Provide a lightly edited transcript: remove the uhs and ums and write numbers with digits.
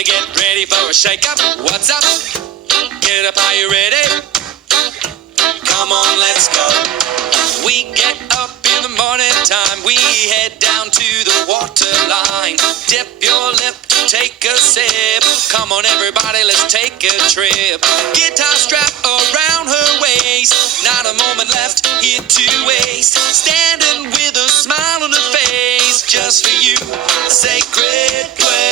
to get ready for a shake-up. What's up? Get up, are you ready? Come on, let's go. We get up in the morning time. We head down to the water line. Dip your lip, take a sip. Come on, everybody, let's take a trip. Guitar strap around her waist. Not a moment left here to waste. Standing with a smile on her face. Just for you, a sacred place.